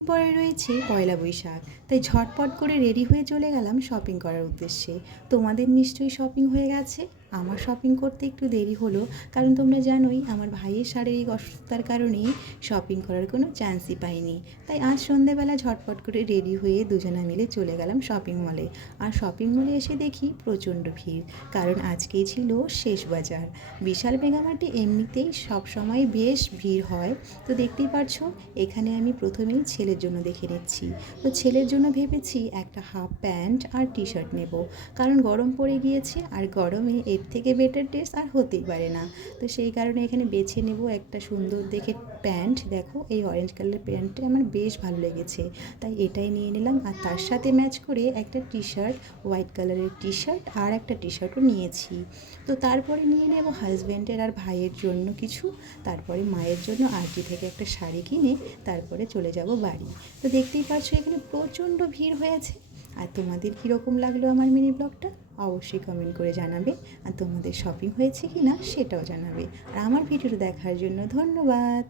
পরে রয়েছে পয়লা বৈশাখ, তাই ঝটপট করে রেডি হয়ে চলে গেলাম শপিং করার উদ্দেশ্যে। তোমাদের নিশ্চয়ই শপিং হয়ে গেছে। আমার শপিং করতে একটু দেরি হলো, কারণ তোমরা জানোই আমার ভাইয়ের শারীরিক অসুস্থতার কারণে শপিং করার কোনো চান্সই পাইনি। তাই আজ সন্ধ্যেবেলা ঝটপট করে রেডি হয়ে দুজনা মিলে চলে গেলাম শপিং মলে। আর শপিং মলে এসে দেখি প্রচণ্ড ভিড়, কারণ আজকেই ছিল শেষ বাজার। বিশাল মেগামার্টে এমনিতেই সবসময় বেশ ভিড় হয়। তো দেখতেই পারছো, এখানে আমি প্রথমেই ছেলের জন্য দেখে নিচ্ছি। তো ছেলের জন্য ভেবেছি একটা হাফ প্যান্ট আর টি শার্ট নেব, কারণ গরম পড়ে গিয়েছে আর গরমে এর থেকে বেটার ড্রেস আর হতেই পারে না। তো সেই কারণে এখানে বেছে নেব একটা সুন্দর দেখে প্যান্ট। দেখো, এই অরেঞ্জ কালারের প্যান্টটা আমার বেশ ভালো লেগেছে, তাই এটাই নিয়ে নিলাম। আর তার সাথে ম্যাচ করে একটা টি শার্ট, হোয়াইট কালারের টি শার্ট আর একটা টি শার্টও নিয়েছি। তো তারপরে নিয়ে নেব হাজব্যান্ডের আর ভাইয়ের জন্য কিছু, তারপরে মায়ের জন্য আরজি থেকে একটা শাড়ি কিনে তারপরে চলে যাব বাড়ি। তো দেখতেই পাচ্ছ এখানে প্রচণ্ড ভিড় হয়েছে। আর তোমাদের কীরকম লাগলো আমার মিনি ব্লগটা অবশ্যই কমেন্ট করে জানাবে। আর তোমাদের শপিং হয়েছে কি না সেটাও জানাবে। আর আমার ভিডিওটা দেখার জন্য ধন্যবাদ।